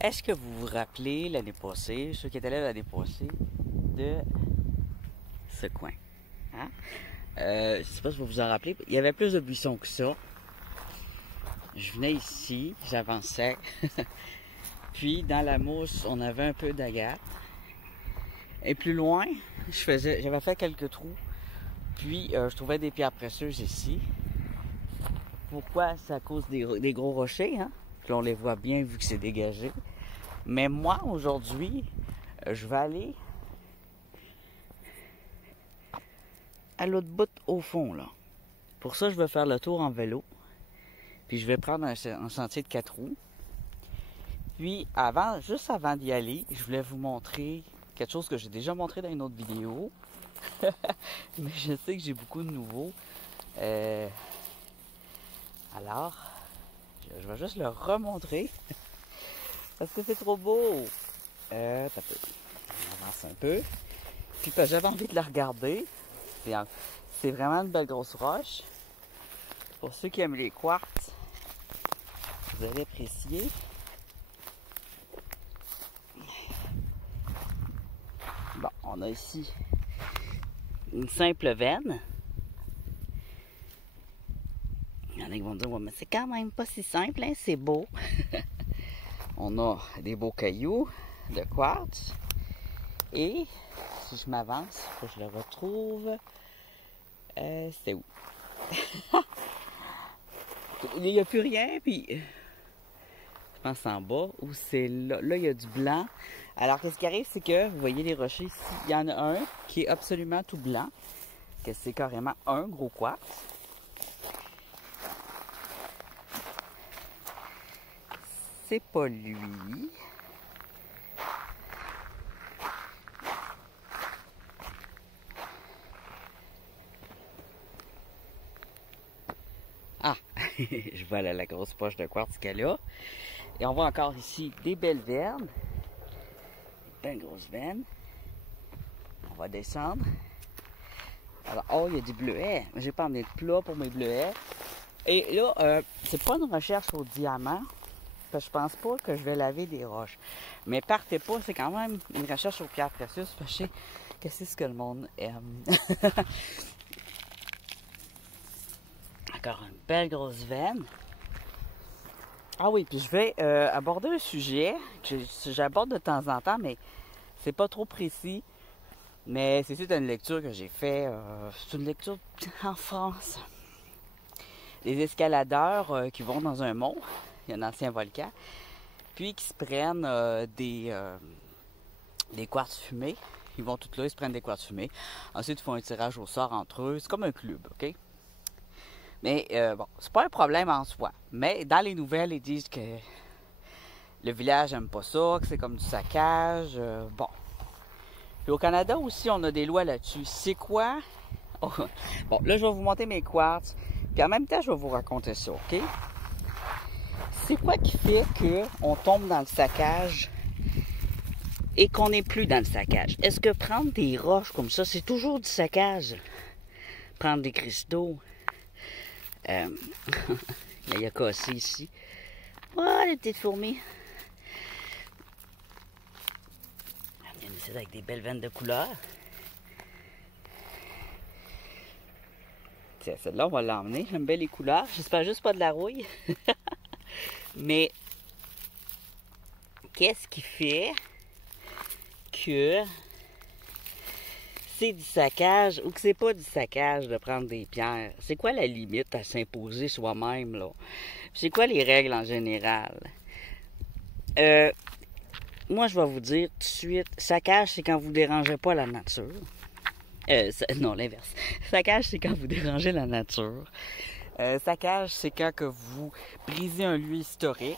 Est-ce que vous vous rappelez l'année passée, ceux qui étaient là l'année passée, de ce coin? Hein? Je ne sais pas si vous vous en rappelez, il y avait plus de buissons que ça. Je venais ici, j'avançais. Puis dans la mousse, on avait un peu d'agate. Et plus loin, j'avais fait quelques trous. Puis je trouvais des pierres précieuses ici. Pourquoi? C'est à cause des gros rochers, hein? Puis on les voit bien vu que c'est dégagé. Mais moi, aujourd'hui, je vais aller à l'autre bout au fond, là. Pour ça, je vais faire le tour en vélo. Puis je vais prendre un sentier de 4 roues. Puis juste avant d'y aller, je voulais vous montrer quelque chose que j'ai déjà montré dans une autre vidéo. Mais je sais que j'ai beaucoup de nouveaux. Alors, je vais juste le remontrer. Parce que c'est trop beau. On avance un peu. Puis j'avais envie de la regarder. C'est vraiment une belle grosse roche. Pour ceux qui aiment les quartz, vous allez apprécier. Bon, on a ici une simple veine. Il y en a qui vont dire, ouais, mais c'est quand même pas si simple, hein? C'est beau. On a des beaux cailloux de quartz. Et si je m'avance, faut que je le retrouve. C'est où? Il n'y a plus rien, puis je pense en bas, où c'est là. Là, il y a du blanc. Alors, qu'est-ce qui arrive, c'est que, vous voyez les rochers ici, il y en a un qui est absolument tout blanc, que c'est carrément un gros quartz. C'est pas lui. Ah, je vois là, la grosse poche de quartz qu'elle a. Et on voit encore ici des belles veines. Des belles grosses veines. On va descendre. Alors, oh, il y a du bleuet. J'ai pas emmené de plat pour mes bleuets. Et là, c'est pas une recherche au diamant. Parce que je pense pas que je vais laver des roches. Mais partez pas, c'est quand même une recherche aux pierres précieuses. Parce que je sais que c'est ce que le monde aime. Encore une belle grosse veine. Ah oui, puis je vais aborder un sujet que j'aborde de temps en temps, mais c'est pas trop précis. Mais c'est une lecture que j'ai fait. C'est une lecture en France. Les escaladeurs qui vont dans un mont, il y a un ancien volcan, puis qui se prennent des quartz fumés. Ils vont tout là, ils se prennent des quartz fumés. Ensuite, ils font un tirage au sort entre eux. C'est comme un club, OK? Mais bon, c'est pas un problème en soi. Mais dans les nouvelles, ils disent que le village n'aime pas ça, que c'est comme du saccage. Bon. Puis au Canada aussi, on a des lois là-dessus. C'est quoi? Oh, bon, là, je vais vous montrer mes quartz. Puis en même temps, je vais vous raconter ça, OK? C'est quoi qui fait qu'on tombe dans le saccage et qu'on n'est plus dans le saccage? Est-ce que prendre des roches comme ça, c'est toujours du saccage? Prendre des cristaux? Il y a cassé ici. Oh, les petites fourmis. Il y en a ici avec des belles veines de couleur. Tiens, celle-là, on va l'emmener. J'aime bien les couleurs. J'espère juste pas de la rouille. Mais, qu'est-ce qui fait que c'est du saccage ou que c'est pas du saccage de prendre des pierres? C'est quoi la limite à s'imposer soi-même, là? C'est quoi les règles en général? Moi, je vais vous dire tout de suite, saccage, c'est quand vous dérangez pas la nature. Non, l'inverse. Saccage, c'est quand vous dérangez la nature. Saccage, c'est quand que vous brisez un lieu historique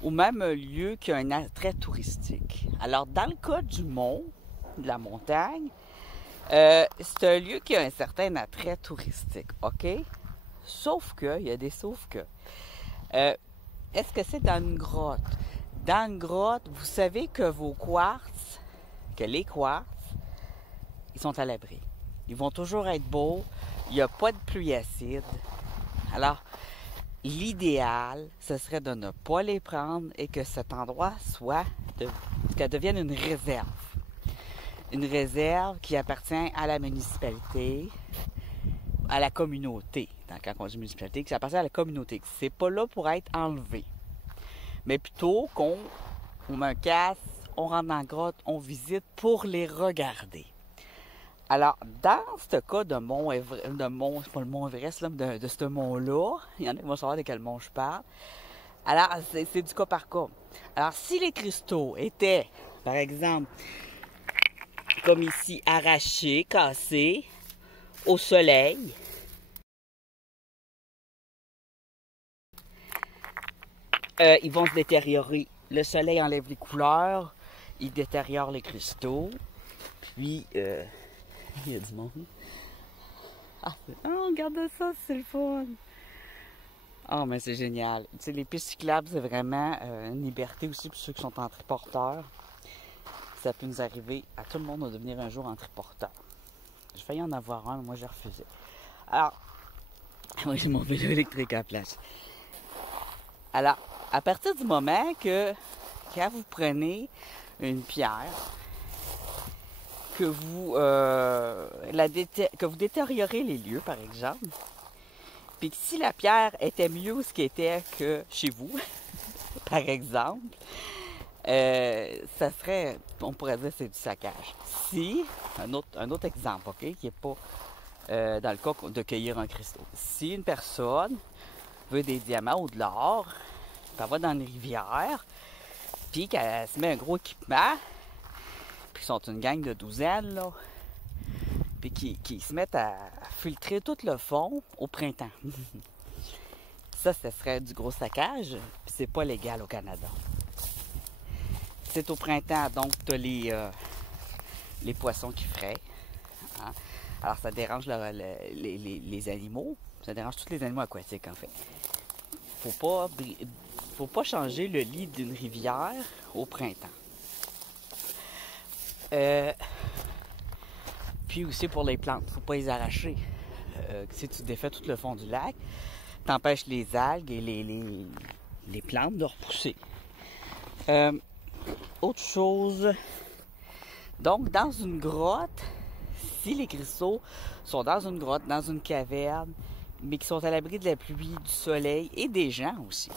ou même un lieu qui a un attrait touristique. Alors, dans le cas du mont, de la montagne, c'est un lieu qui a un certain attrait touristique, OK? Sauf que, il y a des sauf que. Est-ce que c'est dans une grotte? Dans une grotte, vous savez que les quartz, ils sont à l'abri. Ils vont toujours être beaux. Il n'y a pas de pluie acide. Alors, l'idéal, ce serait de ne pas les prendre et que cet endroit qu'elle devienne une réserve. Une réserve qui appartient à la municipalité, à la communauté. Quand on dit municipalité, ça appartient à la communauté. C'est pas là pour être enlevé. Mais plutôt qu'on met un casque, on rentre dans la grotte, on visite pour les regarder. Alors, dans ce cas de c'est pas le mont Everest, là, de ce mont-là, il y en a qui vont savoir de quel mont je parle. Alors, c'est du cas par cas. Alors, si les cristaux étaient, par exemple, comme ici, arrachés, cassés, au soleil, ils vont se détériorer. Le soleil enlève les couleurs, il détériore les cristaux, puis il y a du monde. Regarde ça, c'est le fun! Oh, mais c'est génial. Tu sais, les pistes cyclables, c'est vraiment une liberté aussi pour ceux qui sont en triporteur. Ça peut nous arriver à tout le monde de devenir un jour en triporteur. J'ai failli en avoir un, mais moi j'ai refusé. Alors, oui, j'ai mon vélo électrique à la place. Alors, à partir du moment que quand vous prenez une pierre, que vous détériorez les lieux, par exemple, puis que si la pierre était mieux où ce qui était que chez vous, par exemple, ça serait, on pourrait dire, c'est du saccage. Si, un autre exemple, OK, qui n'est pas dans le cas de cueillir un cristaux. Si une personne veut des diamants ou de l'or, elle va dans une rivière, puis qu'elle se met un gros équipement, puis ils sont une gang de douzaines, là, puis qui se mettent à filtrer tout le fond au printemps. Ça, ce serait du gros saccage, puis c'est pas légal au Canada. C'est au printemps, donc tu as les poissons qui fraient. Hein? Alors, ça dérange les animaux. Ça dérange tous les animaux aquatiques, en fait. Faut pas changer le lit d'une rivière au printemps. Puis aussi pour les plantes, faut pas les arracher. Si tu défais tout le fond du lac, t'empêches les algues et les plantes de repousser. Autre chose, donc dans une grotte, si les cristaux sont dans une grotte, dans une caverne, mais qui sont à l'abri de la pluie, du soleil et des gens aussi,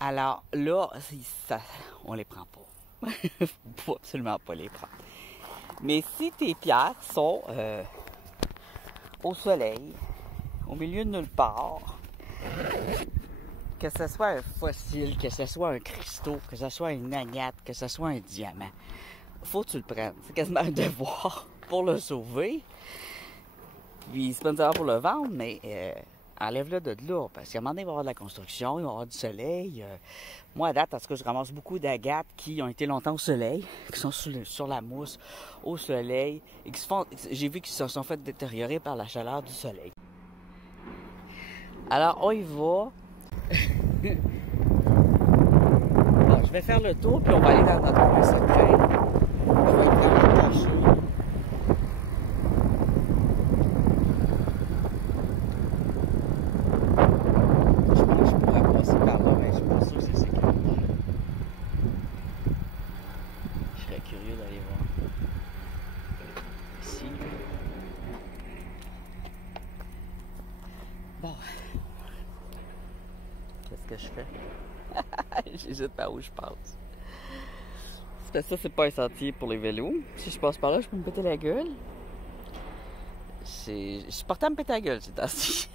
alors là, on les prend pas. Faut absolument pas les prendre. Mais si tes pierres sont au soleil, au milieu de nulle part, que ce soit un fossile, que ce soit un cristaux, que ce soit une agnate, que ce soit un diamant, faut que tu le prennes. C'est quasiment un devoir pour le sauver. Puis c'est pas nécessairement pour le vendre, mais enlève-le de là. Parce qu'à un moment donné, il va y avoir de la construction, il va y avoir du soleil. Moi, à date, parce que je ramasse beaucoup d'agates qui ont été longtemps au soleil, qui sont sur la mousse, au soleil, et j'ai vu qu'ils se sont fait détériorer par la chaleur du soleil. Alors, on y va. Bon, je vais faire le tour, puis on va aller dans notre coin secret. Je vais être vraiment caché. Je pourrais passer par là, mais je suis pas sûr que c'est sécuritaire. Je serais curieux d'aller voir. Ici. Bon. Qu'est-ce que je fais? J'hésite par où je passe. Parce que ça, c'est pas un sentier pour les vélos. Si je passe par là, je peux me péter la gueule. Je suis porté à me péter la gueule, c'est temps-ci.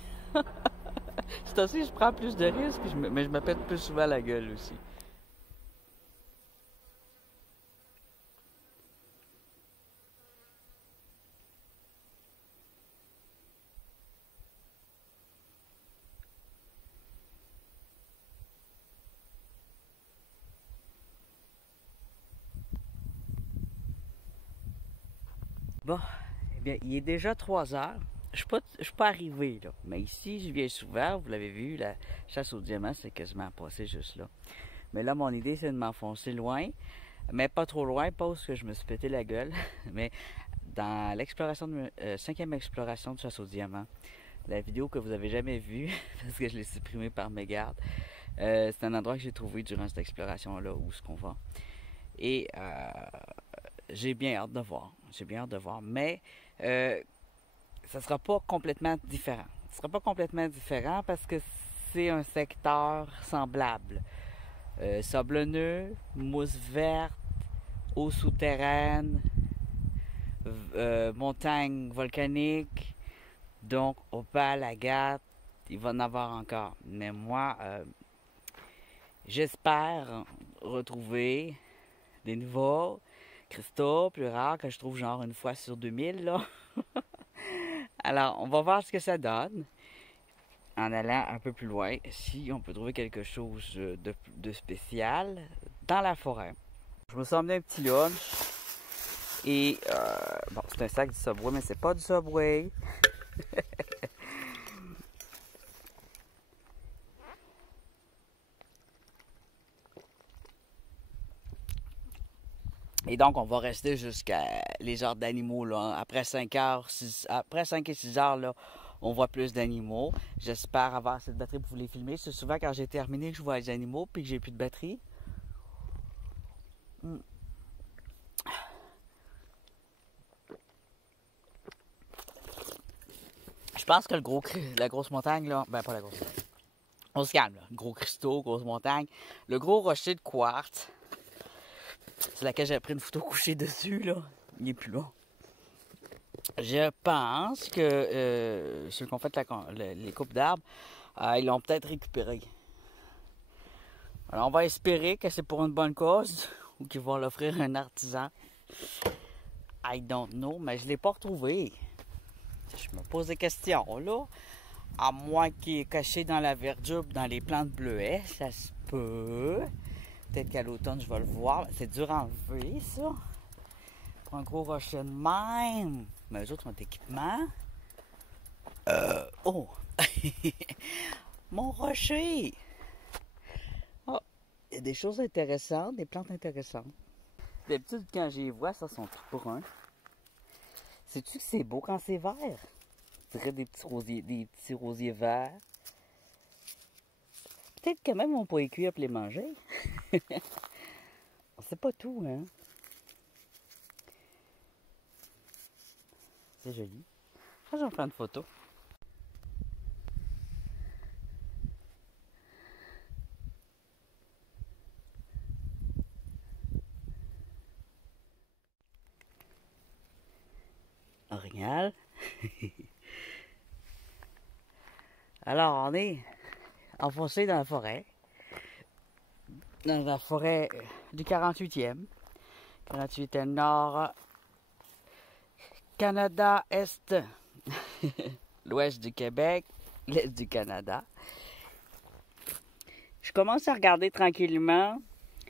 C'est temps-ci, je prends plus de risques, mais je me pète plus souvent la gueule aussi. Bon, eh bien, il est déjà 3 heures. Je suis pas arrivé, là. Mais ici, je viens souvent. Vous l'avez vu, la chasse au diamant, c'est quasiment passé juste là. Mais là, mon idée, c'est de m'enfoncer loin. Mais pas trop loin, pas parce que je me suis pété la gueule. Mais dans l'exploration, 5e exploration de chasse au diamant, la vidéo que vous avez jamais vue, parce que je l'ai supprimée par mégarde. C'est un endroit que j'ai trouvé durant cette exploration-là, où ce qu'on va. Et j'ai bien hâte de voir. J'ai bien hâte de voir. Mais ça sera pas complètement différent. Ce sera pas complètement différent parce que c'est un secteur semblable. Sablonneux, mousse verte, eau souterraine, montagne volcanique, donc opale, agate, il va en avoir encore. Mais moi, j'espère retrouver des nouveaux cristaux plus rares que je trouve genre une fois sur 2000 là. Alors, on va voir ce que ça donne en allant un peu plus loin, si on peut trouver quelque chose de spécial dans la forêt. Je me suis emmené un petit lunch et bon, c'est un sac du Subway, mais c'est pas du Subway. Et donc, on va rester jusqu'à les heures d'animaux, là. Après 5 heures, après 5 et 6 heures, là, on voit plus d'animaux. J'espère avoir cette batterie pour vous les filmer. C'est souvent quand j'ai terminé que je vois les animaux puis que j'ai plus de batterie. Je pense que la grosse montagne, là, ben pas la grosse montagne. On se calme, là. Gros cristaux, grosse montagne. Le gros rocher de quartz, c'est laquelle j'ai pris une photo couchée dessus, là. Il est plus là. Je pense que ceux qui ont fait les coupes d'arbres, ils l'ont peut-être récupéré. Alors, on va espérer que c'est pour une bonne cause ou qu'ils vont l'offrir à un artisan. I don't know, mais je ne l'ai pas retrouvé. Je me pose des questions, là. À moins qu'il est caché dans la verdure, dans les plantes bleuets, ça se peut. Peut-être qu'à l'automne, je vais le voir. C'est dur à enlever, ça. Pour un gros rocher de même. Mais eux autres ont d'équipement. Oh! Mon rocher! Oh, il y a des choses intéressantes, des plantes intéressantes. D'habitude, quand j'y vois, ça sont tout bruns. Sais-tu que c'est beau quand c'est vert? Je dirais des petits rosiers verts. Peut-être quand même on peut les cuire et les manger. C'est pas tout, hein? C'est joli. Ah, j'en prends une photo. Orignal. Alors, on est enfoncé dans la forêt. Dans la forêt du 48e. 48e Nord. Canada Est. L'ouest du Québec. L'est du Canada. Je commence à regarder tranquillement.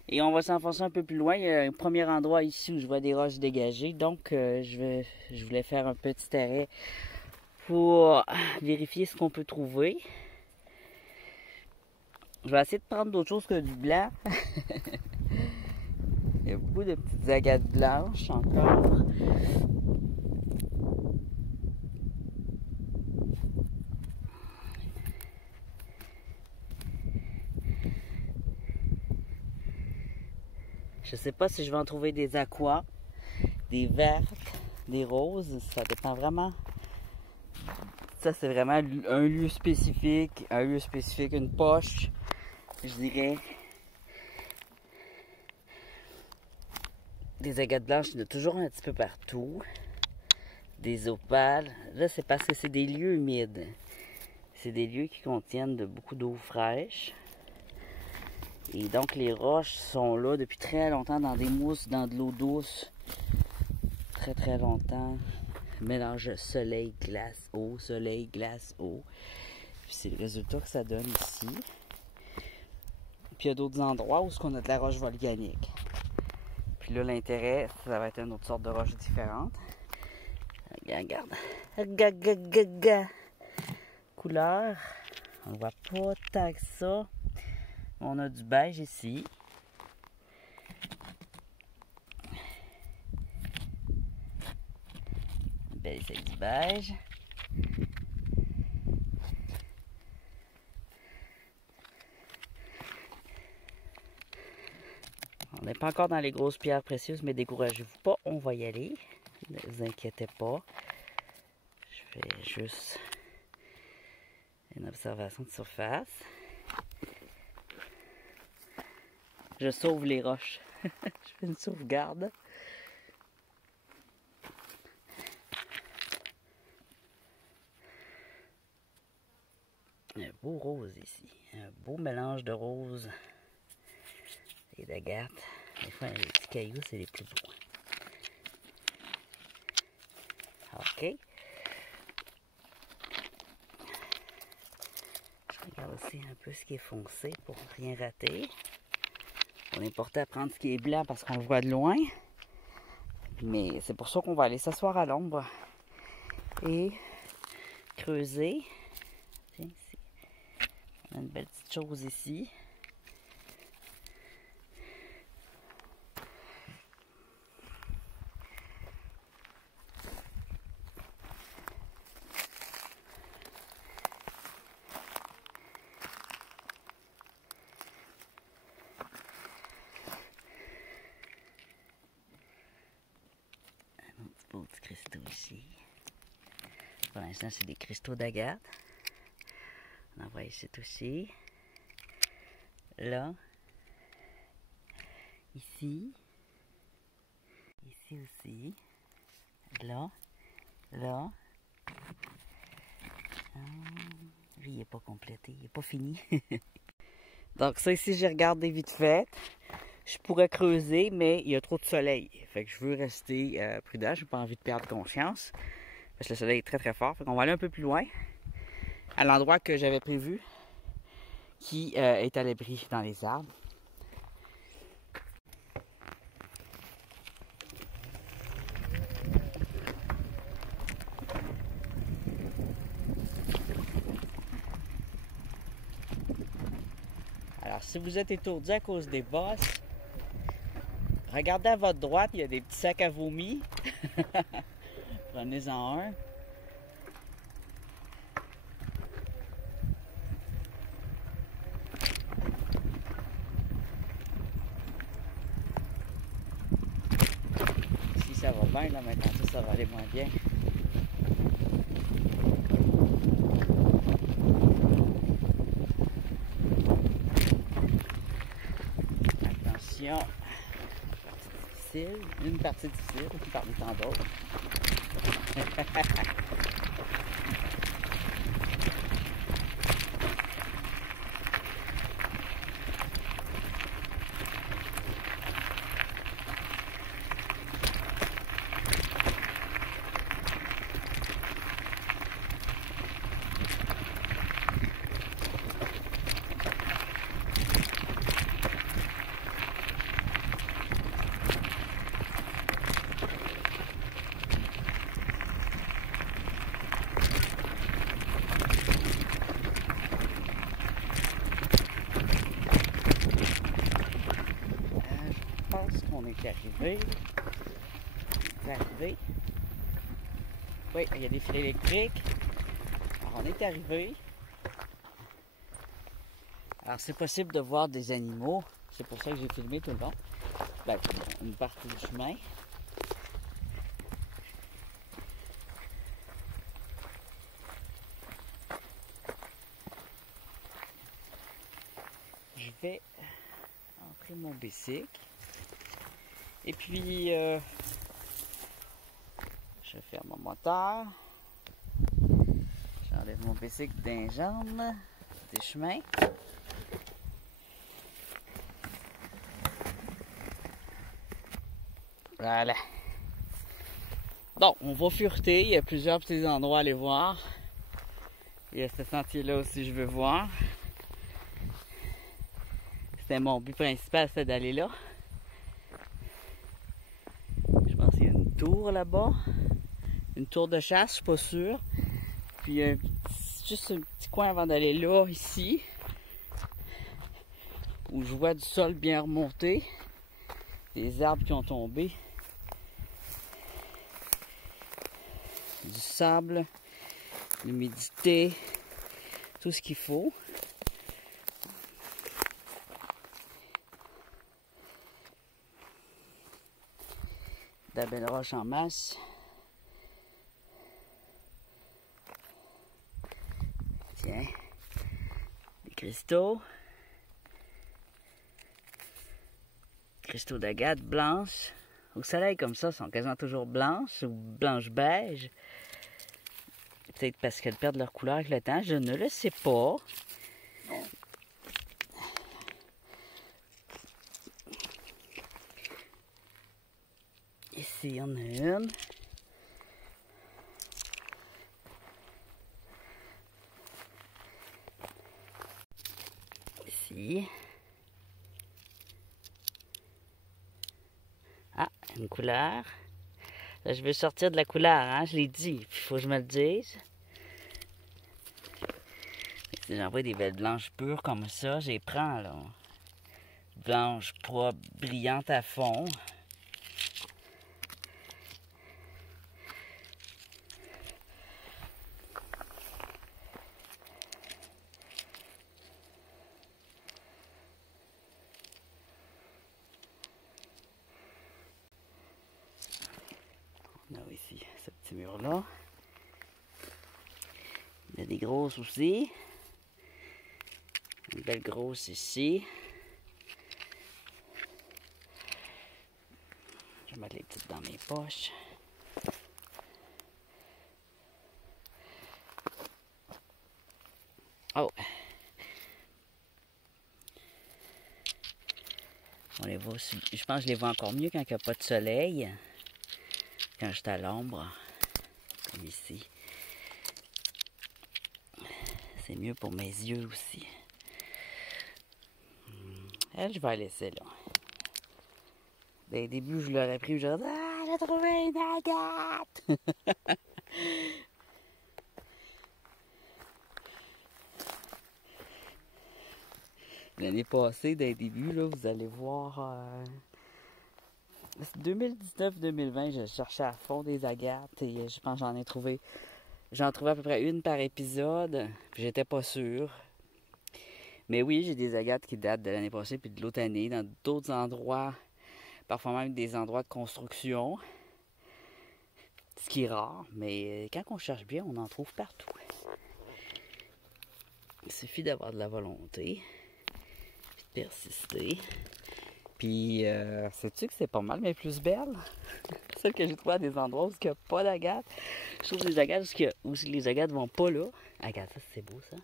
Et on va s'enfoncer un peu plus loin. Il y a un premier endroit ici où je vois des roches dégagées. Donc, je voulais faire un petit arrêt pour vérifier ce qu'on peut trouver. Je vais essayer de prendre d'autres choses que du blanc. Il y a beaucoup de petites agates blanches encore. Je sais pas si je vais en trouver des aquas, des vertes, des roses. Ça dépend vraiment. Ça, c'est vraiment un lieu spécifique. Un lieu spécifique, une poche, je dirais. Des agates blanches, il y en a toujours un petit peu partout. Des opales. Là, c'est parce que c'est des lieux humides. C'est des lieux qui contiennent beaucoup d'eau fraîche. Et donc, les roches sont là depuis très longtemps dans des mousses, dans de l'eau douce. Très, très longtemps. Mélange soleil, glace, eau, soleil, glace, eau. Puis c'est le résultat que ça donne ici. Puis il y a d'autres endroits où on a de la roche volcanique. Puis là, l'intérêt, ça va être une autre sorte de roche différente. Regarde. Regarde. Couleur. On voit pas tant que ça. On a du beige ici. Belle, c'est du beige. On n'est pas encore dans les grosses pierres précieuses, mais découragez-vous pas, on va y aller. Ne vous inquiétez pas. Je fais juste une observation de surface. Je sauve les roches. Je fais une sauvegarde. Un beau rose ici. Un beau mélange de rose et d'agate. Des fois, les petits cailloux, c'est les plus beaux. OK. Je regarde aussi un peu ce qui est foncé pour rien rater. On est porté à prendre ce qui est blanc parce qu'on le voit de loin. Mais c'est pour ça qu'on va aller s'asseoir à l'ombre et creuser. Tiens, ici. On a une belle petite chose ici. Un petit beau petit cristaux ici. Pour l'instant, c'est des cristaux d'agate. On en voit ici aussi. Là. Ici. Ici aussi. Là. Là. Lui, il n'est pas complété. Il n'est pas fini. Donc ça ici, j'ai regardé vite fait. Je pourrais creuser, mais il y a trop de soleil. Fait que je veux rester prudent. J'ai pas envie de perdre conscience. Parce que le soleil est très très fort. Fait qu'on va aller un peu plus loin. À l'endroit que j'avais prévu. Qui est à l'abri dans les arbres. Alors, si vous êtes étourdi à cause des bosses, regardez à votre droite, il y a des petits sacs à vomi. Prenez-en un. Si ça va bien, là, maintenant ça va aller moins bien. Attention. Difficile. Une partie difficile, parmi tant d'autres. On est arrivé. On est arrivé. Oui, il y a des fils électriques. Alors, on est arrivé. Alors, c'est possible de voir des animaux. C'est pour ça que j'ai filmé tout le long. Ben, une partie du chemin. Je vais entrer mon bicycle. Et puis, je ferme mon moteur. J'enlève mon bicycle d'un jambe des chemins. Voilà. Donc, on va fureter. Il y a plusieurs petits endroits à aller voir. Il y a ce sentier-là aussi, je veux voir. C'était mon but principal, c'était d'aller là. Je pense qu'il y a une tour là-bas. Une tour de chasse, je suis pas sûre. Puis juste un petit coin avant d'aller là, ici. Où je vois du sol bien remonté. Des arbres qui ont tombé. Du sable. L'humidité. Tout ce qu'il faut. de la belle roche en masse. Tiens, des cristaux. Cristaux d'agate blanches. Au soleil comme ça, sont quasiment toujours blanches ou blanches beige. Peut-être parce qu'elles perdent leur couleur avec le temps, je ne le sais pas. Ici, on a une. Ici. Ah, une couleur. Là, je veux sortir de la couleur, hein, je l'ai dit. Puis, il faut que je me le dise. Si j'envoie des belles blanches pures comme ça, j'y prends, là. Blanches, propres, brillantes à fond. On a ici ce petit mur-là. Il y a des grosses aussi. Une belle grosse ici. Je vais mettre les petites dans mes poches. Oh! On les voit, je pense que je les vois encore mieux quand il n'y a pas de soleil. Quand je suis à l'ombre. Comme ici. C'est mieux pour mes yeux aussi. Elle, je vais la laisser là. Dès le début, je l'aurais pris, j'aurais dit « Ah, j'ai trouvé une agate! » L'année passée, dès le début, là, vous allez voir... 2019-2020, je cherchais à fond des agates et je pense que j'en ai trouvé... J'en trouvais à peu près une par épisode, puis j'étais pas sûre. Mais oui, j'ai des agates qui datent de l'année passée puis de l'autre année, dans d'autres endroits, parfois même des endroits de construction. Ce qui est rare, mais quand on cherche bien, on en trouve partout. Il suffit d'avoir de la volonté, puis de persister. Puis, sais-tu que c'est pas mal mes plus belles? Celles que j'ai trouvées à des endroits où il n'y a pas d'agates. Je trouve des agates où les agates vont pas là. Regarde ça, c'est beau ça.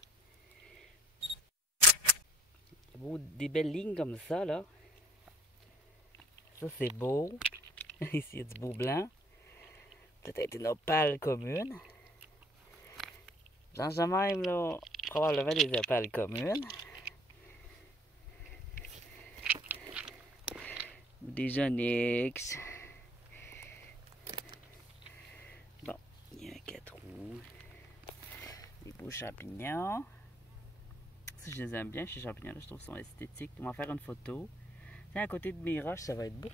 C'est beau, des belles lignes comme ça, là. Ça, c'est beau. Ici, il y a du beau blanc. Peut-être une opale commune. J'en ai même, là, probablement des opales communes. Ou des onyx. Bon, il y a un 4 roues. Des beaux champignons. Ça, je les aime bien, ces champignons-là, je trouve qu'ils sont esthétiques. On va faire une photo. Tiens, à côté de mes roches, ça va être beau.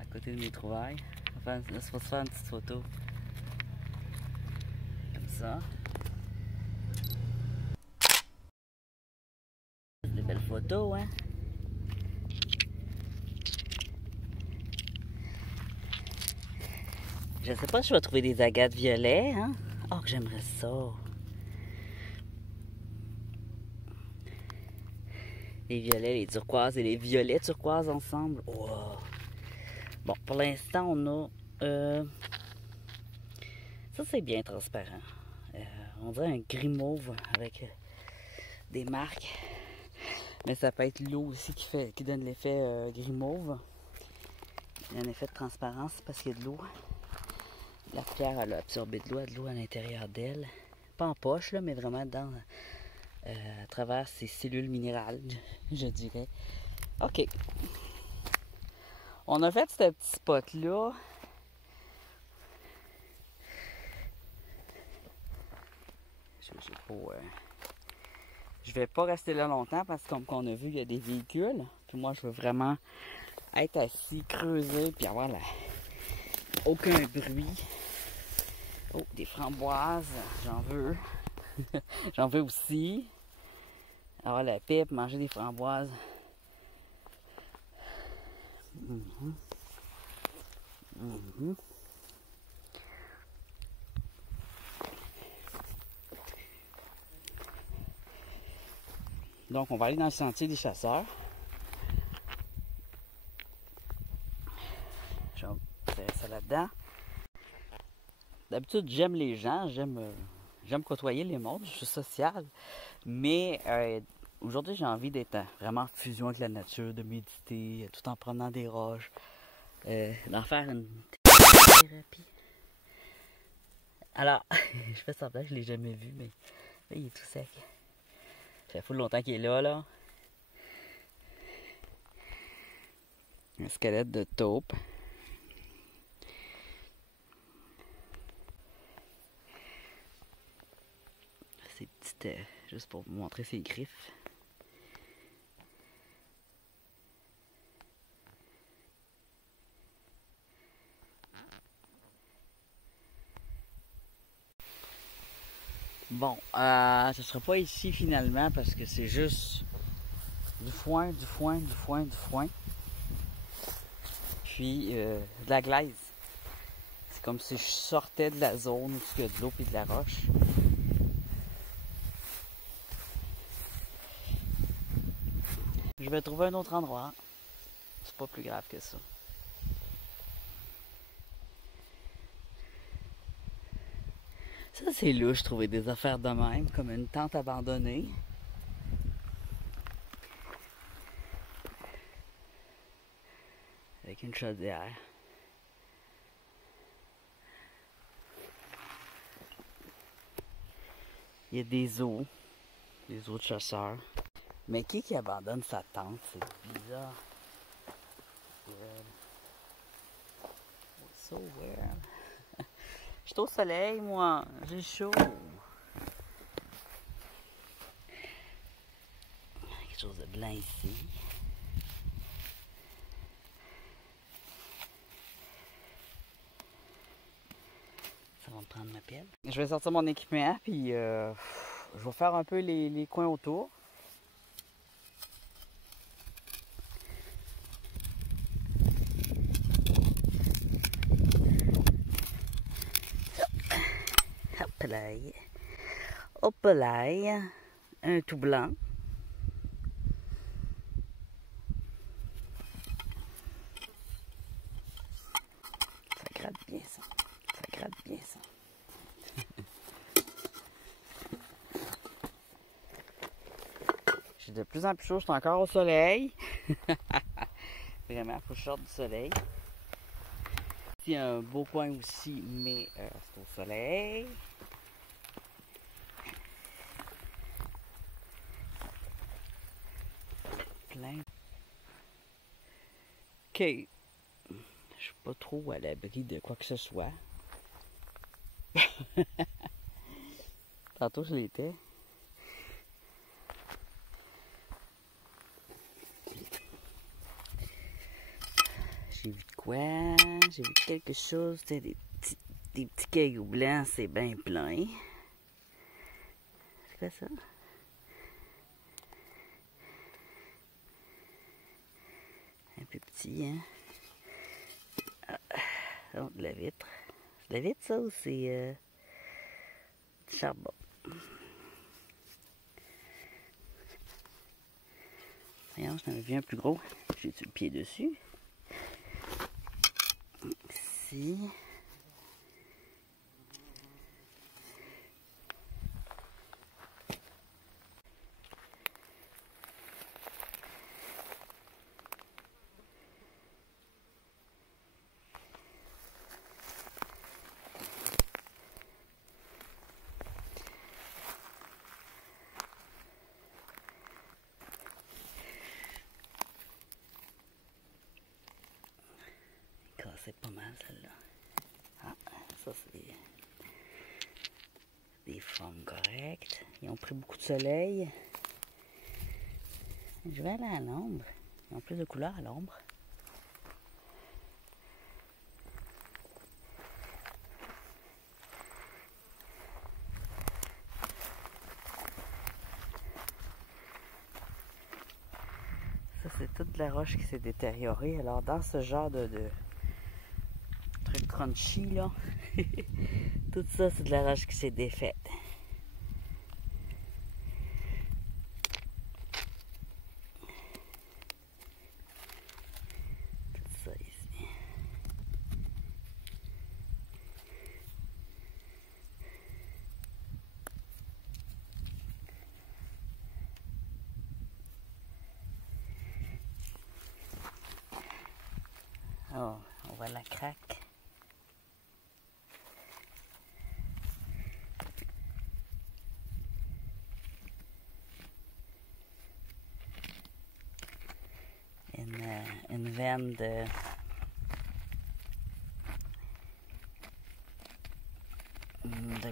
À côté de mes trouvailles. Enfin, là, ça va se faire une petite photo. Comme ça. C'est des belles photos, hein? Je sais pas si je vais trouver des agates violets, hein? Oh, que j'aimerais ça! Les violets, les turquoises et les violets turquoises ensemble. Wow. Bon, pour l'instant, on a... ça, c'est bien transparent. On dirait un gris mauve avec des marques. Mais ça peut être l'eau aussi qui donne l'effet gris mauve. Il y a un effet de transparence parce qu'il y a de l'eau. La pierre, elle a absorbé de l'eau à l'intérieur d'elle. Pas en poche, là, mais vraiment à travers ses cellules minérales, je dirais. OK. On a fait ce petit spot-là. Je vais pas rester là longtemps parce que comme on a vu, il y a des véhicules. Puis moi, je veux vraiment être assis, creuser, puis avoir aucun bruit. Oh, des framboises, j'en veux. J'en veux aussi. Avoir la pipe, manger des framboises. Mhm. Mhm. Donc, on va aller dans le sentier des chasseurs. Je vais faire ça là-dedans. D'habitude, j'aime les gens, j'aime côtoyer les mondes, je suis social. Mais aujourd'hui, j'ai envie d'être vraiment en fusion avec la nature, de méditer, tout en prenant des roches, d'en faire une thérapie. Alors, je fais semblant que je ne l'ai jamais vu, mais là, il est tout sec. Ça fait fou longtemps qu'il est là. Un squelette de taupe. Ses petites, juste pour vous montrer ses griffes. Bon, ce sera pas ici finalement parce que c'est juste du foin. Puis de la glaise. C'est comme si je sortais de la zone où il y a de l'eau et de la roche. Je vais trouver un autre endroit. C'est pas plus grave que ça. Ça, c'est louche, trouver des affaires de même, comme une tente abandonnée. Avec une chaudière. Il y a des os de chasseurs. Mais qui abandonne sa tente? C'est bizarre. Weird. It's so weird. Je suis au soleil, moi. J'ai chaud. Quelque chose de blanc ici. Ça va me prendre ma pelle. Je vais sortir mon équipement, puis je vais faire un peu les coins autour. Hop là. Hop là. Un tout blanc. Ça gratte bien ça. Ça gratte bien ça. Je suis de plus en plus chaud, je suis encore au soleil. Vraiment, il faut que je sorte du soleil. Ici, un beau coin aussi, mais c'est au soleil. Plein. Ok. Je suis pas trop à l'abri de quoi que ce soit. Tantôt, je l'étais. J'ai vu de quoi? J'ai vu quelque chose. Des petits cailloux blancs, c'est bien plein. C'est quoi ça? Un peu petit, hein? Ah, de la vitre. C'est de la vitre, ça, ou c'est du charbon? Voyons, j'en avais vu un plus gros. J'ai le pied dessus. Ici. C'est pas mal celle-là. Ah, ça c'est des formes correctes. Ils ont pris beaucoup de soleil. Je vais aller à l'ombre. Ils ont plus de couleurs à l'ombre. Ça c'est toute la roche qui s'est détériorée. Alors dans ce genre de truc crunchy là, tout ça c'est de la roche qui s'est défaite. Tout ça ici. Oh, on voit la craque. Une veine de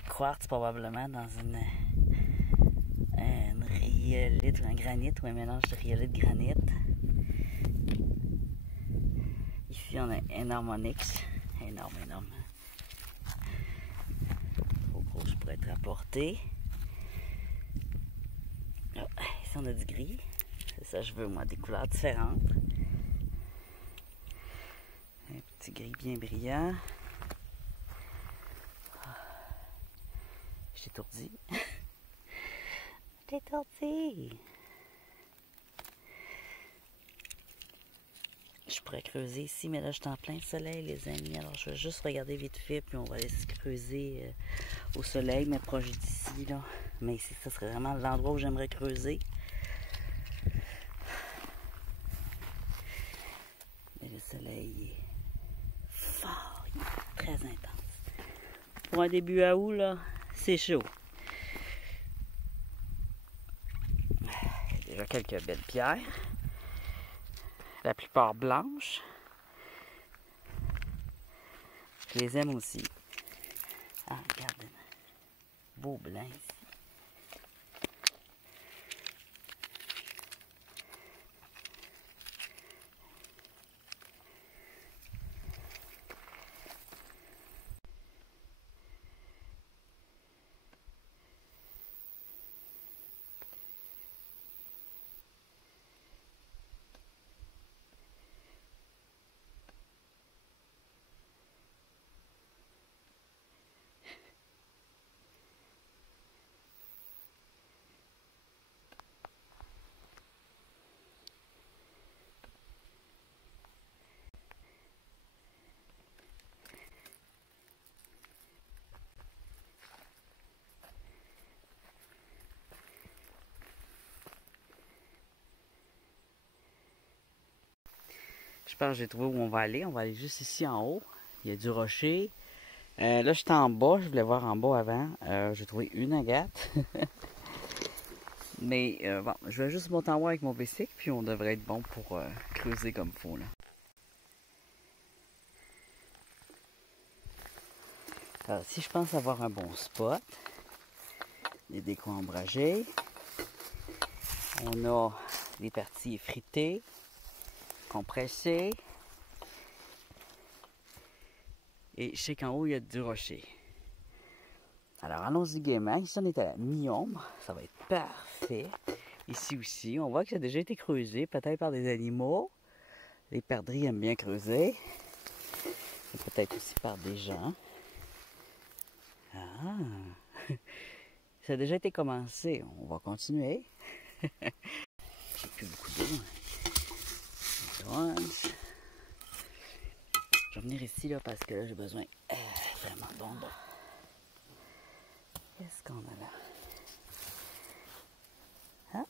quartz probablement dans une rhyolite ou un granit ou un mélange de rhyolite granit. Ici on a énorme onyx, énorme. Trop gros pour être apporté. Oh, ici on a du gris, c'est ça je veux moi, des couleurs différentes. Un petit gris bien brillant. Je t'ai étourdi. Je t'ai étourdi. Je pourrais creuser ici, mais là je suis en plein soleil les amis. Alors je vais juste regarder vite fait, puis on va aller se creuser au soleil, mais proche d'ici là. Mais ici, ça serait vraiment l'endroit où j'aimerais creuser. Mais le soleil est fort, il est très intense. Pour un début à août, là, c'est chaud. Il y a déjà quelques belles pierres. La plupart blanches. Je les aime aussi. Ah, regarde. Beau blanc ici. Je pense que j'ai trouvé où on va aller. On va aller juste ici en haut. Il y a du rocher. Là, j'étais en bas. Je voulais voir en bas avant. J'ai trouvé une agate. Mais bon, je vais juste monter en haut avec mon bicycle. Puis on devrait être bon pour creuser comme il faut. Là. Alors, si je pense avoir un bon spot, des décos ombragés. On a des parties effritées, compressées. Et je sais qu'en haut, il y a du rocher. Alors, allons-y gaiement. Ici, on est à la mi-ombre. Ça va être parfait. Ici aussi, on voit que ça a déjà été creusé, peut-être par des animaux. Les perdrix aiment bien creuser. Et peut-être aussi par des gens. Ah! Ça a déjà été commencé. On va continuer. J'ai plus beaucoup d'eau. Je vais venir ici là, parce que là, j'ai besoin vraiment d'ombre. Qu'est-ce qu'on a là? Ah!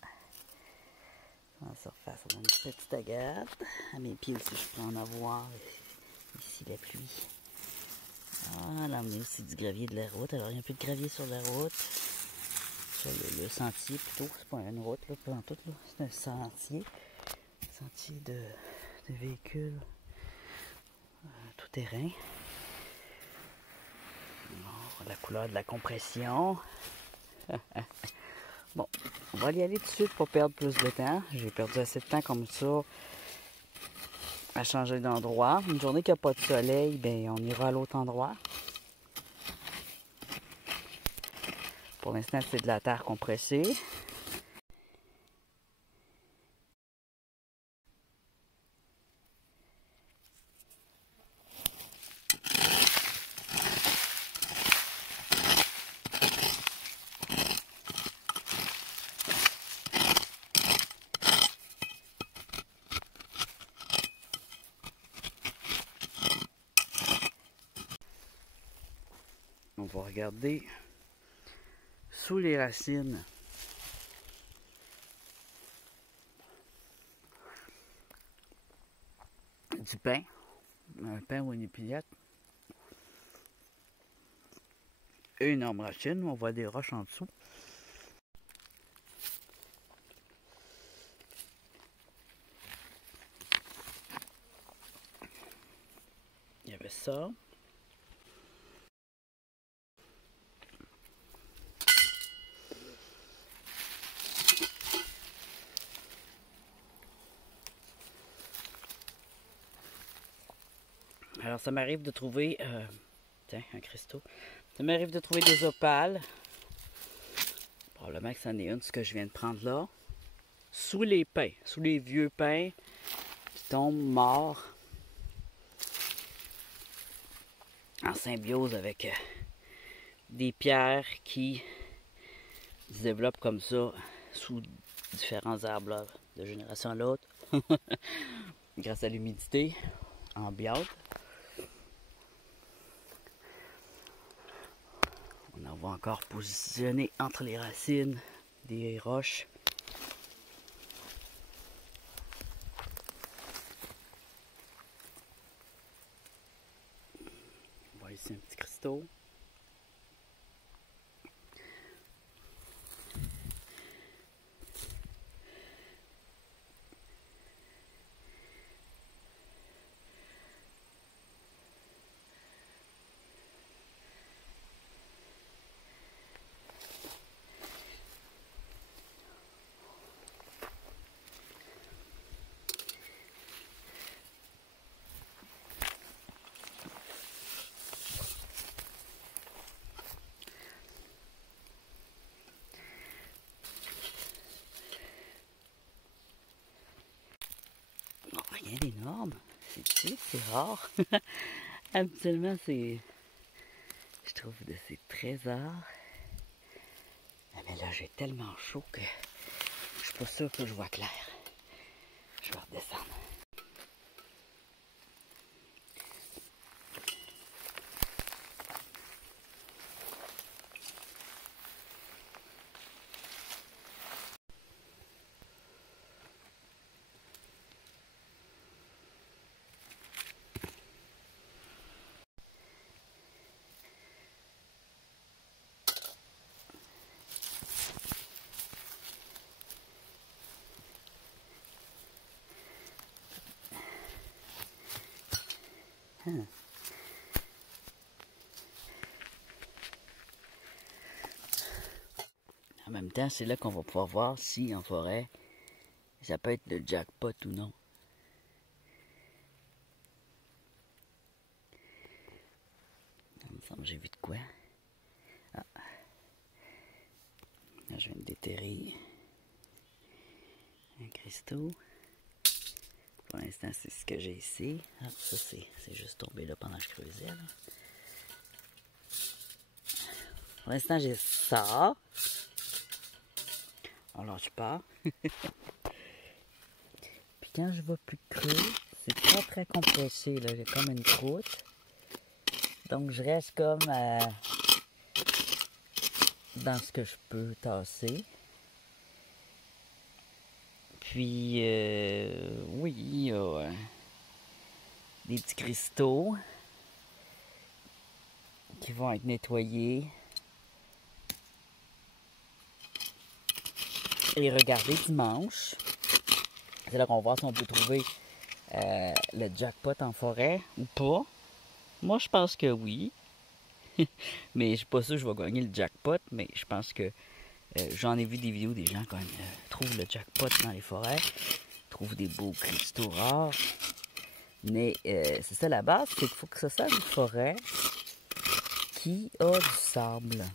En surface, on a une petite agate. À mes pieds aussi, je peux en avoir. Ici, la pluie. Ah, là, on a aussi du gravier de la route. Alors, il y a un peu de gravier sur la route. Sur le sentier plutôt. C'est pas une route, là, pas en tout, là. C'est un sentier. Sentier de véhicules tout terrain. Bon, la couleur de la compression. Bon, on va y aller tout de suite pour perdre plus de temps. J'ai perdu assez de temps comme ça à changer d'endroit. Une journée qui n'a pas de soleil, ben on ira à l'autre endroit. Pour l'instant, c'est de la terre compressée. On va regarder sous les racines. Du pain. Un pain ou une épillette. Et une arbre racine. On voit des roches en dessous. Il y avait ça. Alors, ça m'arrive de trouver... tiens, un cristaux. Ça m'arrive de trouver des opales. Probablement que c'en est une, ce que je viens de prendre là. Sous les pins, sous les vieux pins qui tombent morts. En symbiose avec des pierres qui se développent comme ça sous différents arbres là, de génération à l'autre. Grâce à l'humidité ambiante. On en voit encore positionné entre les racines des roches. On voit ici un petit cristaux. Bon, rien d'énorme. C'est petit, c'est rare. Habituellement, c'est... Je trouve de ces trésors. Ah, mais là, j'ai tellement chaud que je suis pas sûre que je vois clair. Je vais redescendre. En même temps, c'est là qu'on va pouvoir voir si en forêt, ça peut être le jackpot ou non. Il me semble que j'ai vu de quoi. Ah. Là, je viens de déterrer un cristaux. Pour l'instant, c'est ce que j'ai ici. Ah, ça, c'est juste tombé là pendant que je creusais. Là. Pour l'instant, j'ai ça. On lâche pas. Puis quand je vais plus creux, c'est pas très compressé. J'ai comme une croûte. Donc, je reste comme dans ce que je peux tasser. Puis, oui, il y a des petits cristaux qui vont être nettoyés et regardés dimanche. C'est là qu'on va voir si on peut trouver le jackpot en forêt ou pas. Moi, je pense que oui. Mais je suis pas sûr que je vais gagner le jackpot, mais je pense que j'en ai vu des vidéos des gens quand même trouvent le jackpot dans les forêts, trouvent des beaux cristaux rares. Mais c'est ça la base, c'est qu'il faut que ce soit une forêt qui a du sable.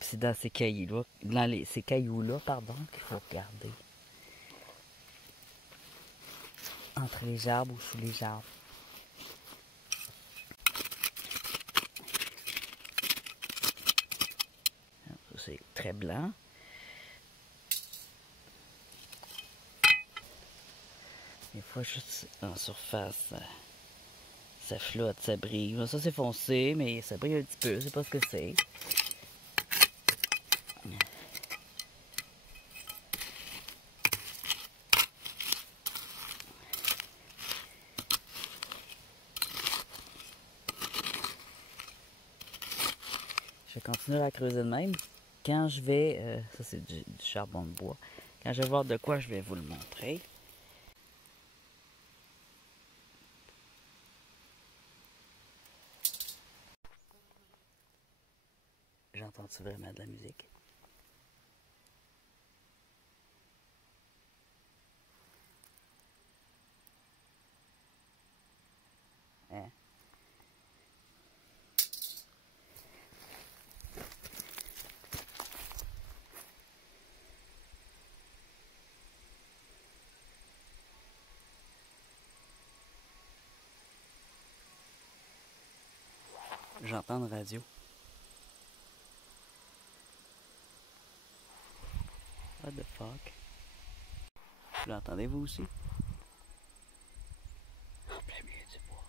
C'est dans ces cailloux-là, ces cailloux-là, pardon, qu'il faut regarder. Entre les arbres ou sous les arbres. C'est très blanc. Des fois, juste en surface, ça flotte, ça brille. Ça, c'est foncé, mais ça brille un petit peu. Je sais pas ce que c'est. Je vais continuer à creuser de même. Quand je vais... ça, c'est du charbon de bois. Quand je vais voir de quoi, je vais vous le montrer. J'entends-tu vraiment de la musique? Hein? J'entends une radio. What the fuck? Vous l'entendez vous aussi? En plein milieu du bois.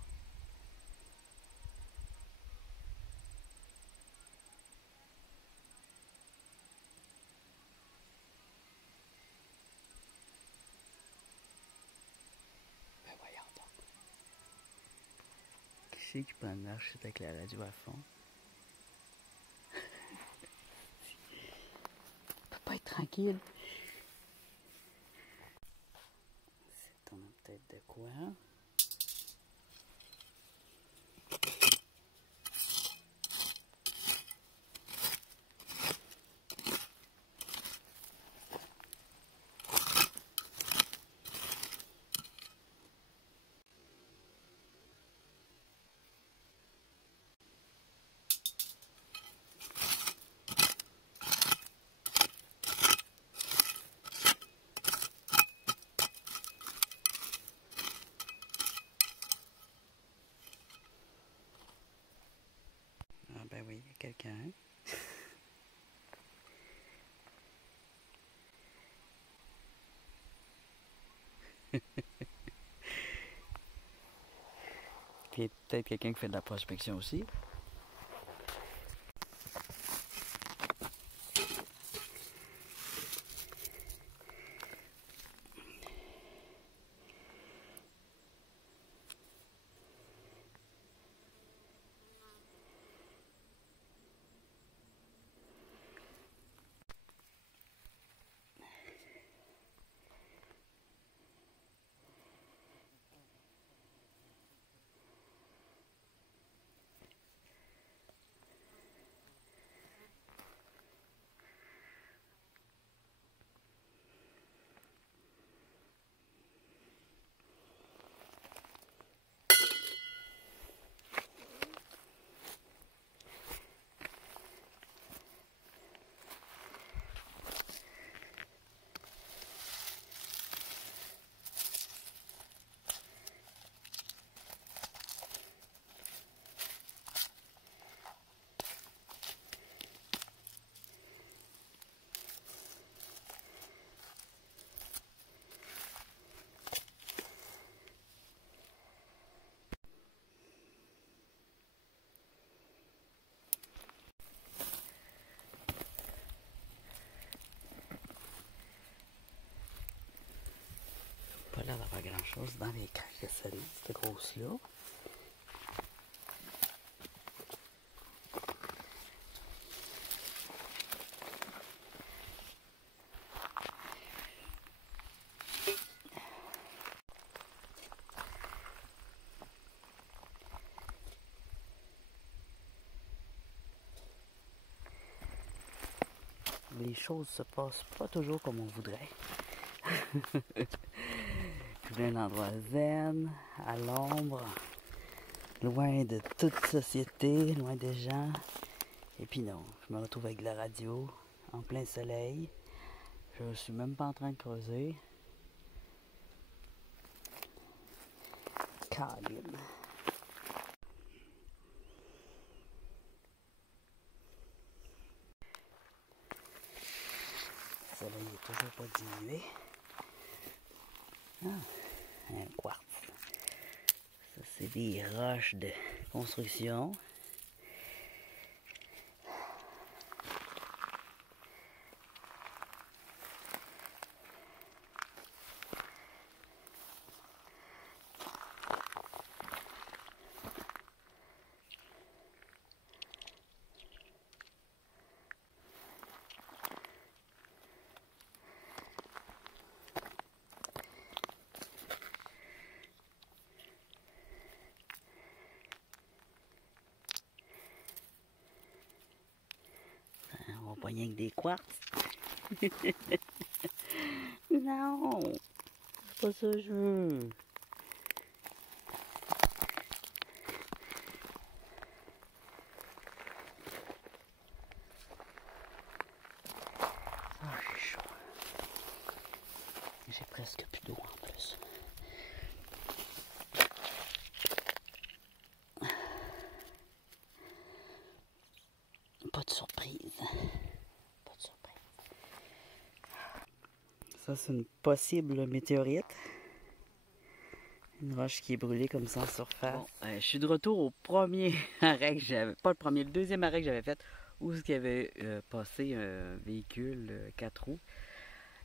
Ben voyons donc. Qui c'est qui prend une marche avec la radio à fond? On peut pas être tranquille. C'est ton tête de quoi? Ah ben oui, il y a quelqu'un. Puis peut-être quelqu'un qui fait de la prospection aussi. Pas l'air d'avoir grand chose dans les craques de sel, cette grosse-là. Les choses se passent pas toujours comme on voudrait. Je viens d'un endroit zen, à l'ombre, loin de toute société, loin des gens. Et puis non, je me retrouve avec la radio, en plein soleil. Je suis même pas en train de creuser. Caline. Le soleil n'est toujours pas diminué. Ah, un quartz. Ça, C'est des roches de construction. On va pogner avec des quartz. Non, c'est pas ça que je veux. Ah, j'ai chaud. J'ai presque plus d'eau en plus. Pas de surprise. Pas de surprise. Ça, c'est une possible météorite. Une roche qui est brûlée comme ça en surface. Bon, je suis de retour au premier arrêt que j'avais... Pas le premier, le deuxième arrêt que j'avais fait. Où il y avait passé un véhicule 4 roues.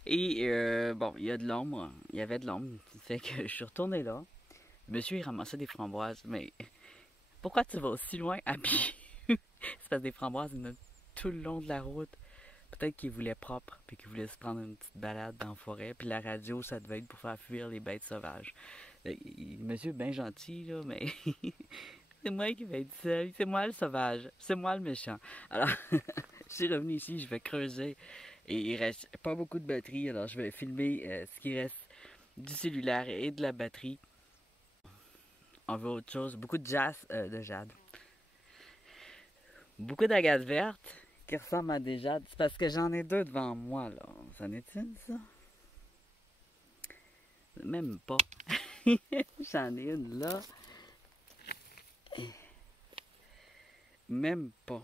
Et bon, il y a de l'ombre. Il y avait de l'ombre. Ça fait que je suis retourné là. Monsieur, il ramassait des framboises. Mais pourquoi tu vas aussi loin à pied? C'est parce que des framboises, il y en a tout le long de la route. Peut-être qu'il voulait propre, puis qu'il voulait se prendre une petite balade dans la forêt. Puis la radio, ça devait être pour faire fuir les bêtes sauvages. Monsieur est bien gentil, là, mais c'est moi qui vais être seul. C'est moi le sauvage. C'est moi le méchant. Alors, je suis revenu ici, je vais creuser. Et il reste pas beaucoup de batterie, alors je vais filmer ce qui reste du cellulaire et de la batterie. On veut autre chose. Beaucoup de jade. Beaucoup d'agates vertes qui ressemblent à des jades. C'est parce que j'en ai deux devant moi, là. Ça n'est-il, ça? Même pas. J'en ai une là. Même pas.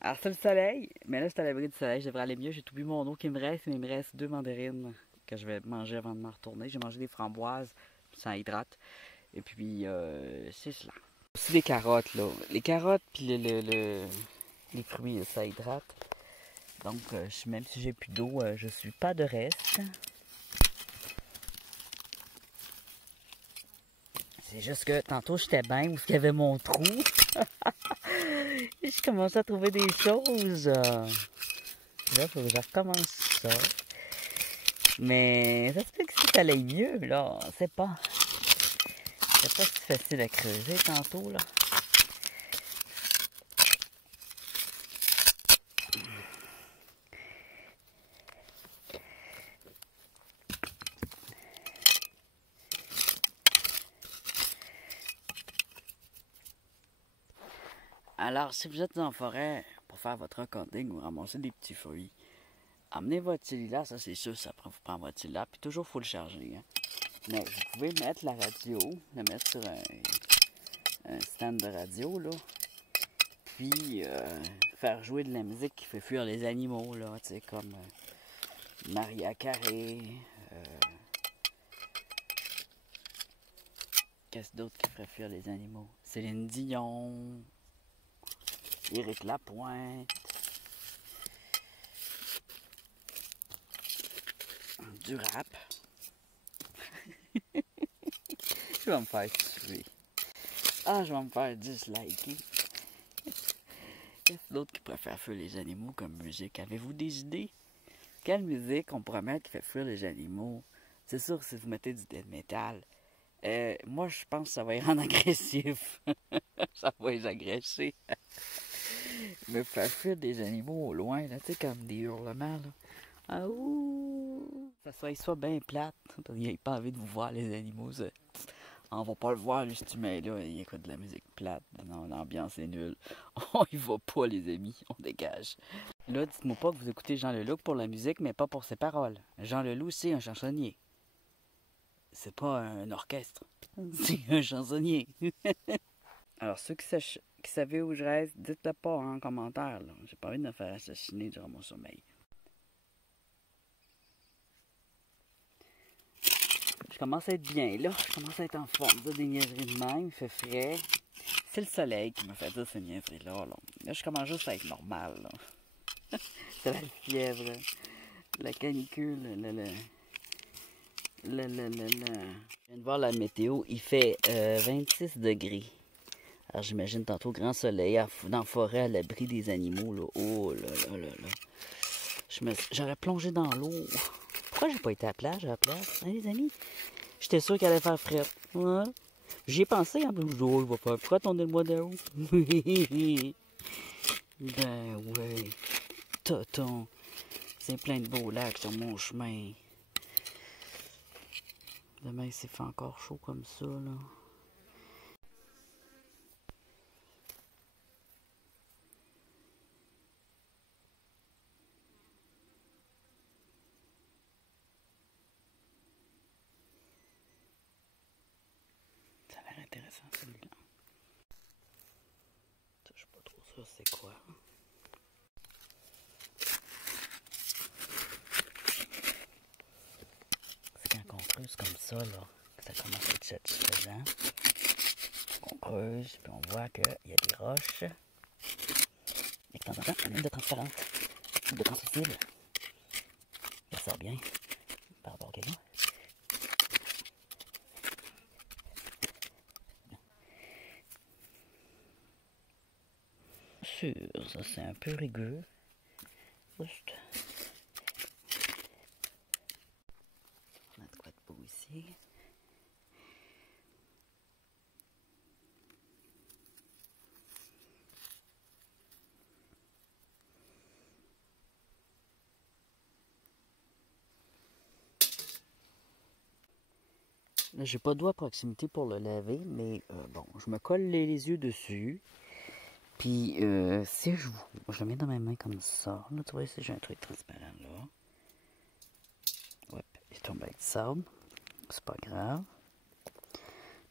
Alors, c'est le soleil. Mais là, c'est à l'abri du soleil. Je devrais aller mieux. J'ai tout bu mon eau qui me reste. Mais il me reste 2 mandarines que je vais manger avant de m'en retourner. J'ai mangé des framboises. Ça hydrate. Et puis, c'est cela. Aussi des carottes, là. Les carottes, puis les fruits, ça hydrate. Donc, même si j'ai plus d'eau, je suis pas de reste. C'est juste que tantôt, j'étais bien où il y avait mon trou. Je commence à trouver des choses. Là, il faut que je recommence ça. Mais ça se peut que ça allait mieux, là. C'est pas si facile à creuser tantôt, là. Alors, si vous êtes en forêt pour faire votre recording ou ramasser des petits fruits, amenez votre cellulaire, ça c'est sûr, ça vous prend votre cellulaire, puis toujours il faut le charger. Hein. Mais vous pouvez mettre la radio, la mettre sur un stand de radio, là, puis faire jouer de la musique qui fait fuir les animaux, là, tu sais, comme Maria Carey, qu'est-ce d'autre qui ferait fuir les animaux? Céline Dion, Éric Lapointe, du rap. Je vais me faire tuer. Ah, je vais me faire disliker. Qu'est-ce d'autre qui pourrait faire fuir les animaux comme musique? Avez-vous des idées? Quelle musique on pourrait mettre qui fait fuir les animaux? C'est sûr que si vous mettez du death metal, moi je pense que ça va y rendre agressif. Ça va les agresser. Me faire fuir des animaux au loin, là, tu sais, comme des hurlements, là. Ah ouh! Ça soit bien plate, parce qu'il n'a pas envie de vous voir, les animaux. Ça. On va pas le voir, lui, cet humain-là, il écoute de la musique plate. Non, l'ambiance est nulle. On y va pas, les amis, on dégage. Là, dites-moi pas que vous écoutez Jean Leloup pour la musique, mais pas pour ses paroles. Jean Leloup, c'est un chansonnier. C'est pas un orchestre. C'est un chansonnier. Alors, ceux qui savaient où je reste, dites-le pas en commentaire. J'ai pas envie de me faire assassiner durant mon sommeil. Je commence à être bien là. Je commence à être en forme. Dire des niaiseries de même. Il fait frais. C'est le soleil qui me fait dire ces niaiseries-là. Là, je commence juste à être normal. Là. C'est la fièvre. La canicule. Je viens de voir la météo. Il fait 26 degrés. Alors j'imagine tantôt grand soleil dans la forêt à l'abri des animaux. Là. Oh là là là là. J'aurais plongé dans l'eau. Pourquoi j'ai pas été à la plage hein, les amis? J'étais sûr qu'elle allait faire frais. Ouais. J'y ai pensé en plus. Oh, il va faire frais tourner le mois d'août. Ben ouais. Toton. C'est plein de beaux lacs sur mon chemin. Demain, s'il fait encore chaud comme ça, là. Ça a l'air intéressant, celui-là. Je sais pas trop sûr c'est quoi. C'est quand on creuse comme ça, là, que ça commence à être satisfaisant. On creuse, puis on voit qu'il y a des roches. Et de temps en temps, on a une de transparente, ou de translucide. Ça sort bien par rapport au caillou. Sûr, ça c'est un peu rugueux. Juste. On a de quoi de beau ici. Là, j'ai pas de doigt à proximité pour le laver, mais bon, je me colle les yeux dessus. Puis, si je le mets dans ma main comme ça. Là, tu vois, ici, j'ai un truc transparent là. Ouais, il tombe avec du sable. C'est pas grave.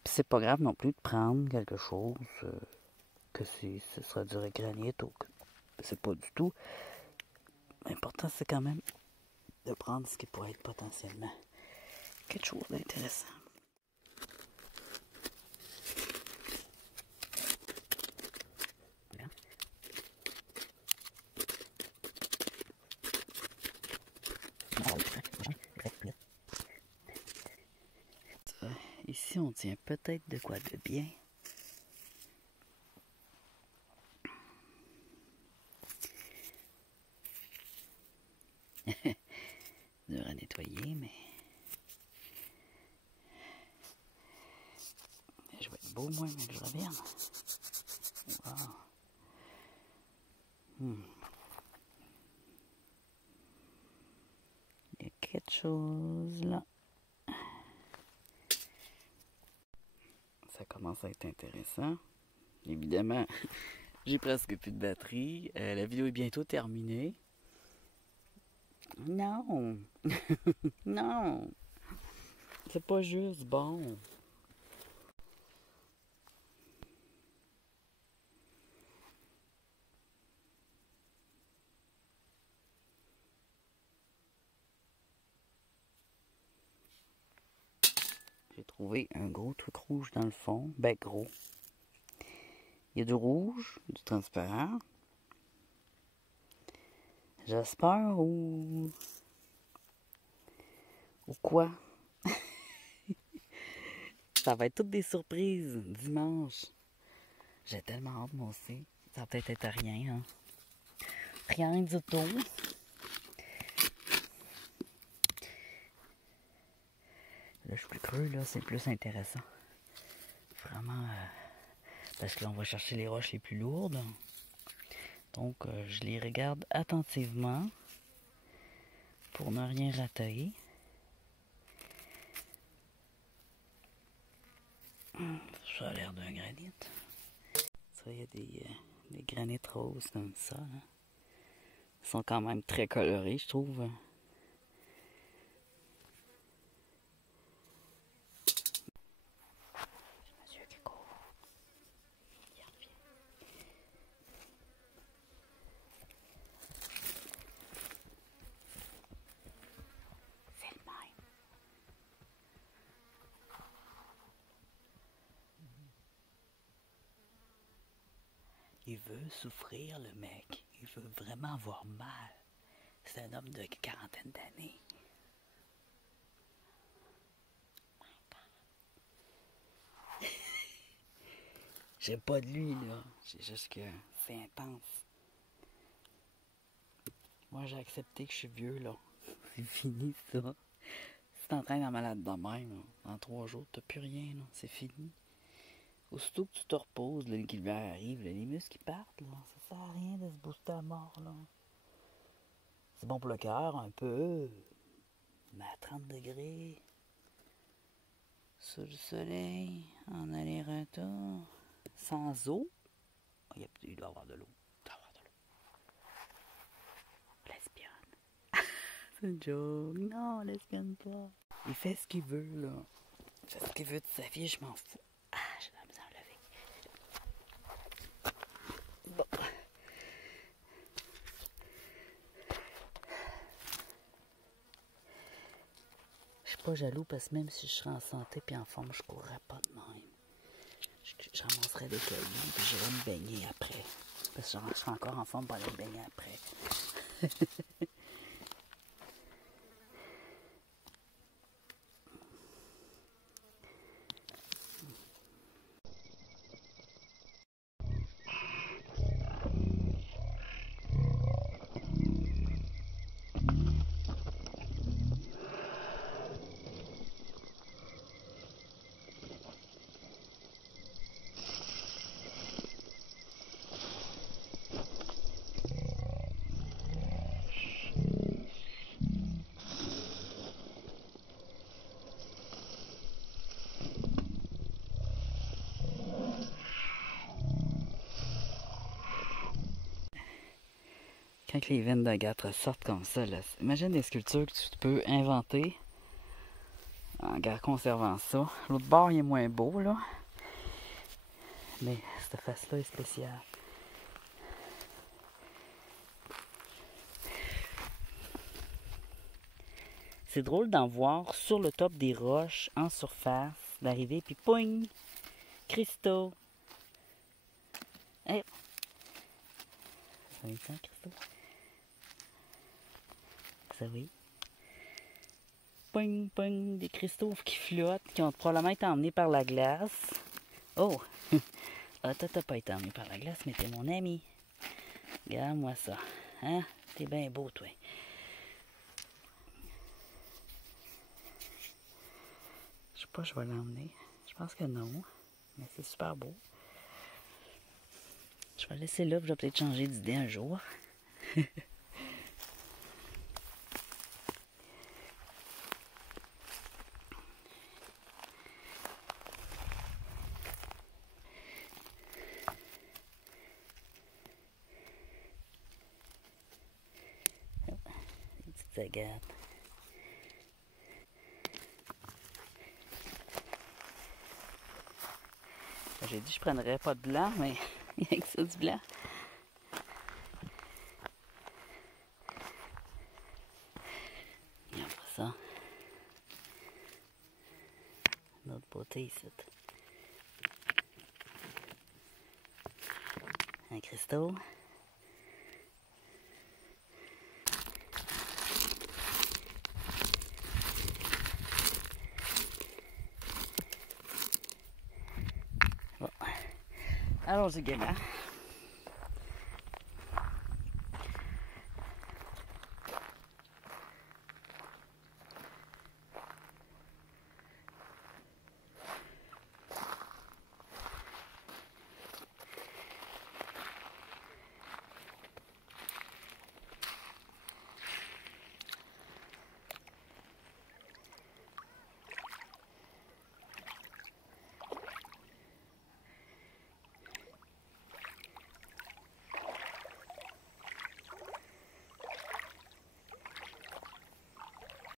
Puis, c'est pas grave non plus de prendre quelque chose que ce sera du granit ou que c'est pas du tout. L'important, c'est quand même de prendre ce qui pourrait être potentiellement quelque chose d'intéressant. Ici, on tient peut-être de quoi de bien. Dur à nettoyer, mais je vais être beau, moi, mais que je revienne. Wow. Il y a quelque chose là. Ça commence à être intéressant. Évidemment, j'ai presque plus de batterie. La vidéo est bientôt terminée. Non! Non! C'est pas juste bon. J'ai trouvé un gros truc rouge dans le fond. Ben gros. Il y a du rouge, du transparent. J'espère ou quoi? Ça va être toutes des surprises dimanche. J'ai tellement hâte, moi aussi. Ça va peut-être être rien, hein. Rien du tout. Là, je suis plus creux, là, c'est plus intéressant. Vraiment, parce que là, on va chercher les roches les plus lourdes. Donc, je les regarde attentivement pour ne rien rater. Ça a l'air d'un granit. Ça, il y a des granites roses comme ça. Hein. Ils sont quand même très colorés, je trouve. Monsieur qui court. Il revient. C'est le même. Il veut souffrir, le mec. Il veut vraiment avoir mal. C'est un homme de quarantaine d'années. J'aime pas de lui, là. C'est juste que c'est intense. Moi, j'ai accepté que je suis vieux, là. C'est fini, ça. Si t'entraînes un malade de même, là, dans 3 jours, t'as plus rien, là. C'est fini. Aussitôt que tu te reposes, là, que l'hiver arrive, là, les muscles qui partent, là. Ça sert à rien de se booster à mort, là. C'est bon pour le cœur, un peu. Mais à 30 degrés, sous le soleil, en aller-retour, sans eau. Oh, il doit y avoir de l'eau. Il doit y avoir de l'eau. Lesbienne. C'est une joke. Non, lesbienne pas. Il fait ce qu'il veut, là. Il fait ce qu'il veut de sa vie, je m'en fous. Ah, j'ai la misère à lever. Bon. Je suis pas jaloux parce que même si je serais en santé et en forme, je courrais pas de même. Je ramasserais des cailloux et j'irais me baigner après. Parce que je serais encore en forme pour aller me baigner après. Quand les veines de gâte ressortent comme ça, là, imagine des sculptures que tu peux inventer en conservant ça. L'autre bord, il est moins beau, là. Mais cette face-là est spéciale. C'est drôle d'en voir sur le top des roches, en surface, d'arriver, puis poing! Cristaux! Hey. Ça va être ça, cristaux? Ça oui. Poing, poing! Des cristaux qui flottent, qui ont probablement été emmenés par la glace. Oh! Ah, toi, t'as pas été emmené par la glace, mais t'es mon ami. Regarde-moi ça. Hein? T'es bien beau, toi. Je sais pas, je vais l'emmener. Je pense que non. Mais c'est super beau. Je vais le laisser là, puis je vais peut-être changer d'idée un jour. Oh, des petites agates. J'ai dit que je prendrais pas de blanc, mais il y a que ça du blanc. Regarde ça. Une autre beauté ici. Un cristaux. Bon. Allons-y, gaiement.